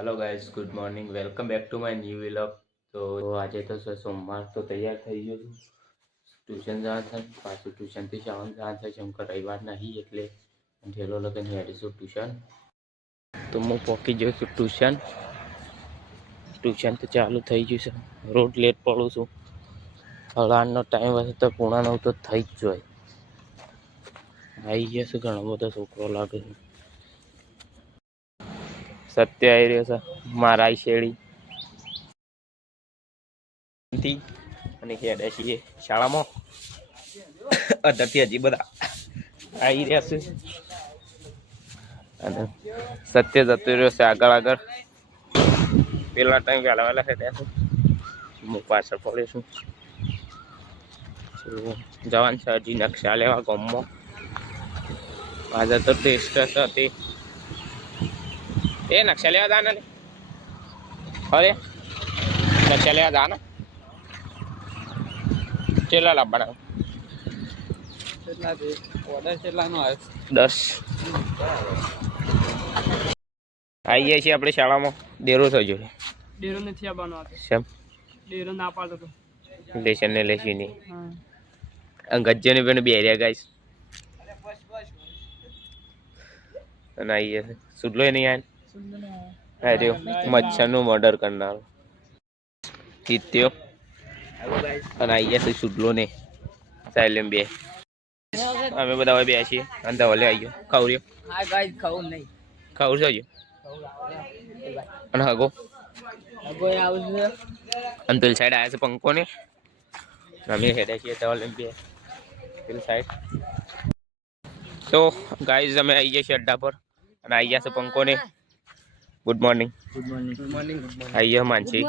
Hello guys, good morning, welcome back to my new vlog. तो आज तो सोमवार तो तैयार થઈ ગયો છું ટ્યુશન જવા થાય પાછું ટ્યુશનથી શાળા જવા થાય છે કે રવિવાર નહીં એટલે ઢેલો લગન હેડીશું ટ્યુશન તો હું પહોંચી ગયો છું ટ્યુશન તો ચાલુ થઈ ગયું છે રોજ લેટ પડું છું સવારનો ટાઈમ હશે તો 8:45 તો થઈ જ જાય આવી ગયા છે ઘણો બધો છોકરો લાગે છે સત્ય આવી રહ્યો છે મારા શેડી અને હેડે છીએ શાળામાં અત્યારથી હજી બધા આવી રહ્યા છે અને સત્ય જતો રહ્યો છે આગળ પેલા ટાઈમ વહેલા હેડ્યા છે હું પાછળ પડ્યો છું જવાન છે હજી નકશા લેવા ગામમાં આજે તો ટેસ્ટ હતી એ નકશા લેવા જાને અરે નકશા લેવા જાને કેટલા લાવવાના 10 આવી ગયા છીએ આપણે શાળામાં ડેરો થઈ ગયો ડેરો નથી આવવાનો હતો સેમ ડેરો ના પાડતો તો લેશન ને લેશી ની ગજ્જે ને પણ બેરિયા ગાઈસ અને આવી ગયા સુડલો નહીં આય અરે મચ્છર નું મર્ડર કરનારો હિત્યો અને આવી ગયા સુડલો ને સાયલેમ બે અમે બધા હવે બે છીએ અંદર ઓલે આવી ગયો ખાવર્યો હા ગાઈસ ખાવું નહીં ખાવર છે અને હગો આવશે અને પેલી સાઈડ આવ્યા છે પંખો ને અમે હેડે છીએ તો ઓલે બે પેલી સાઈડ તો ગાઈઝ અમે આવી ગયા છીએ અડ્ડા પર અને આવી ગયા છે પંખો ને ગુડ મોર્નિંગ આવી ગયો માનસી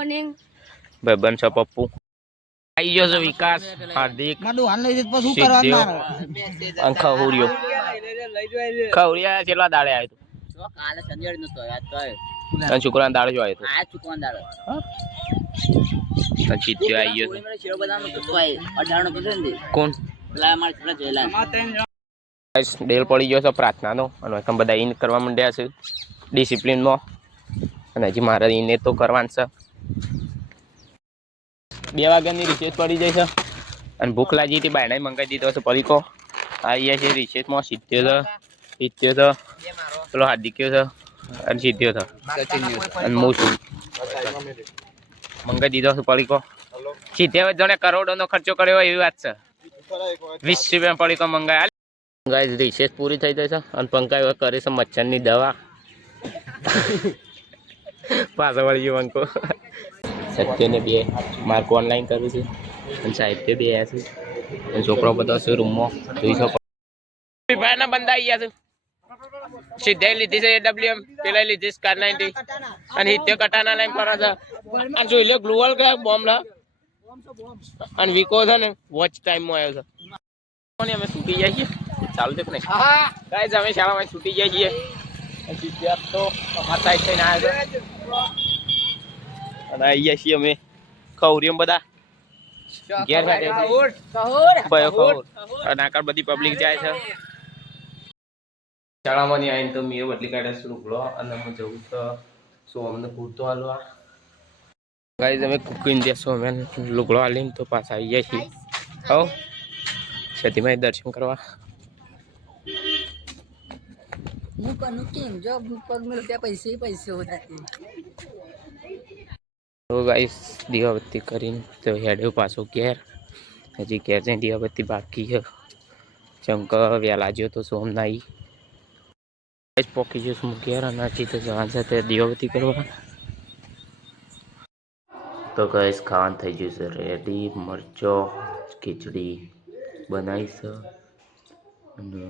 ભાઈબંધ છે પપ્પુ આવી ગયો છે વિકાસ હાર્દિક ખવરિયા કેટલા દાડે આવ્યો કાલે સંજય નતો યાદ તો હતો શુક્રવાર દાડે જો આવ્યો હતો આ ચુકવાન દાડો ચિત્યો આવી ગયો મને શેરો બદામ તો કોઈ 18 નો કીધું ને કોણ પેલા માર છોકરા જોયેલા ગાઈસ ડેલ પડી ગયો છે પ્રાર્થનાનો અને એકમ બધા ઇન કરવા માંડ્યા છે ડિસિપ્લિનમાં અને હજી મારે ઇને તો કરવાનું છે 2 વાગ્યાની રિસેસ પડી જાય છે અને ભૂખ લાગી હતી બાયણે મંગાવી દીધો છે પરીકો આવી છે રિસેસમાં સીધ્યો છે પેલો હાર્દિક્યો છે અને સીધ્યો છે અને હું છું મંગાવી દીધો છે પરીકો સીધે જણે કરોડોનો ખર્ચો કર્યો એવી વાત છે 20 રૂપિયા પડીકો મંગાવ્યા ગાઈસ રિસેસ પૂરી થઈ જાય છે અને પંકાઈ કરે છે મચ્છરની દવા પાછો વળી ગયો અંકો સત્યને 2 માર્ક ઓનલાઈન કરું છું અને સાહિત્ય 2 આવ્યા છે અને છોકરો બધો છે રૂમમાં જોઈ શકો ભાઈના બંદા આવી ગયા છે સીધે લીધી છે AWM પેલા લીધી સ્કાર 90 અને હિત્ય કટાના લાઈન પર છે અને જોઈ લે ગ્લુઅલ કે બોમ્બ લા અને વીકો છે ને વોચ ટાઈમમાં આવ્યો છે અમે છૂટી જાય છીએ ચાલુ છે કે નહીં ગાઈસ અમે શાળામાં છૂટી જાય છીએ સીધે તો અમારા સાઈડ થઈને આવ્યા છે અને આવી ગયા છીએ અમે ખવરીમ બધા ઘેર સાથે અને આગળ બધી પબ્લિક જાય છે શાળામાં આવીને તો મેં બદલી કાઢ્યા છે લુગડો અને હું જવું તો શું અમને પૂરતો હાલવા ગાઈસ અમે કુકીને દેશો અમે લુગડો હાલીને તો પાછા આવી ગયા છીએ હો સતીમાં દર્શન કરવા હું કનું કેમ જો પગ મેલ ત્યાં પૈસે હોતા તો ગાઈસ દીવાબત્તી કરીને તો હેડ્યો પાછો ઘેર હજી ઘેર જઈને દીવાબત્તી બાકી છે ચમક વહેલા જ્યો તો સોમનાઈ પોકી ગયો છું ઘેર અને હજી તો જવાન સાથે દીવાબત્તી કરવા તો ગાઈસ ખાવાનું થઈ ગયું છે રેડી મરચો ખીચડી બનાવી છે અને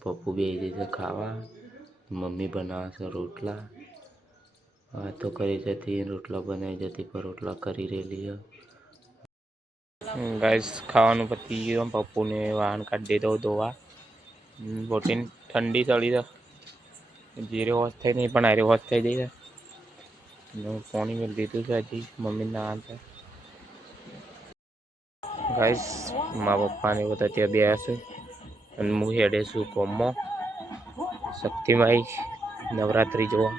પપ્પુ બે જશે ખાવા મમ્મી બનાવે છે રોટલા વાતો કરી જતી રોટલા બનાવી જતી પર રોટલા કરી રહેલી ગાઈસ ખાવાનું પતી ગયું પપ્પુને વાહન કાઢી દીધો ધોવા બોટીન ઠંડી ચડી છે જીરે વોશ થઈ નહીં પણ આરે વોશ થઈ જઈ છે પાણી મેં દીધું છે હજી મમ્મી ના હાથ ગાઈસ મા પપ્પાને બધા ત્યાં બે છે અને હું હેડે છું કોમમાં શક્તિમાઈ નવરાત્રી જોવા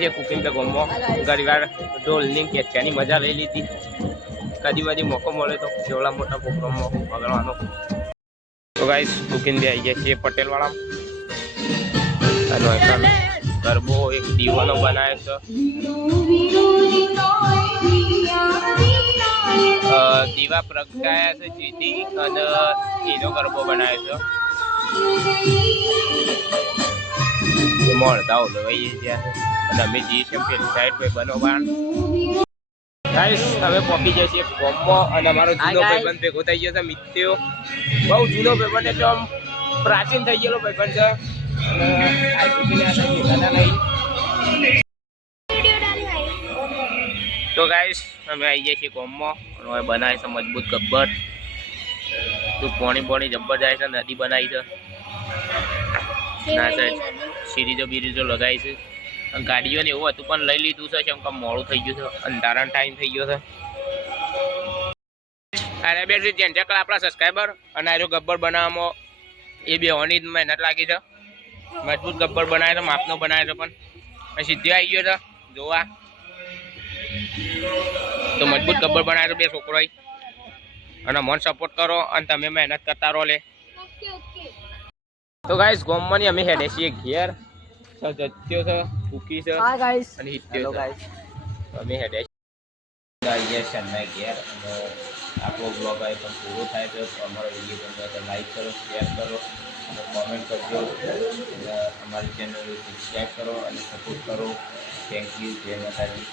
છીએ કુકિંગ તો ગમો ઘણી વાર ઢોલની કેચ્યાની મજા લઈ લીધી કદી બધી મોકો મળે તો જેવડા મોટા પ્રોગ્રામમાં વગાડવાનો તો ગાઈસ કુકિંગ બી આવી ગયા છીએ પટેલવાળા અને ગરબો એક દીવાનો બનાવ્યો છે દીવા પ્રગટાયા છે જીતી અને એનો ગરબો બનાવ્યો છે મળતા હોતો ભાઈ ત્યાં અને અમે જઈએ છીએ પેલી સાઈડ ભાઈ બનોવા ગાઈસ હવે પહોંચી જાય છે ગોમમાં અને અમારો જૂનો ભાઈબંધ ભેગો થઈ ગયો છે મિત્યો બહુ જૂનો ભાઈબંધ એટલે આમ પ્રાચીન થઈ ગયેલો ભાઈબંધ છે અને આ ચૂકીને આ ભેગાના લઈ તો ગાઈસ અમે આવી જઈએ છીએ ગોમમાં અને હવે બનાવે છે મજબૂત ગબ્બર તો પાણી જબ્બર જાય છે નદી બનાવી છે ના સાઈડ સિરીજો બીરીજો લગાવી છે અને ગાડીઓને એવું હતું પણ લઈ લીધું છે કેમ કે મોડું થઈ ગયું છે અંધારાનો ટાઈમ થઈ ગયો છે અરે બે જેન જે આપણા સબસ્ક્રાઈબર અને આરો ગબ્બર બનાવવામાં એ બે હોની મહેનત લાગી છે મજબૂત ગબ્બર બનાવે છે માપનો બનાવે છે પણ સીધી આવી ગયો છે જોવા તો મજબૂત ગબ્બર બનાવે છે બે છોકરોએ અને મને સપોર્ટ કરો અને તમે મહેનત કરતા રહો લે તો ગાઈસ ગોમમાંની અમે હેડે છીએ ઘેર જત્યો છે કુકી છે હા ગાઈસ અને હિત્યો છે અમે હેડે છીએ શનના ઘેર અને આપણો બ્લોગ આ પણ પૂરો થાય છે તો અમારો વિડીયો ગમે તો લાઈક કરો શેર કરો અને કોમેન્ટ કરજો અને અમારી ચેનલ સબસ્ક્રાઈબ કરો અને સપોર્ટ કરો થેન્ક યુ જય માતાજી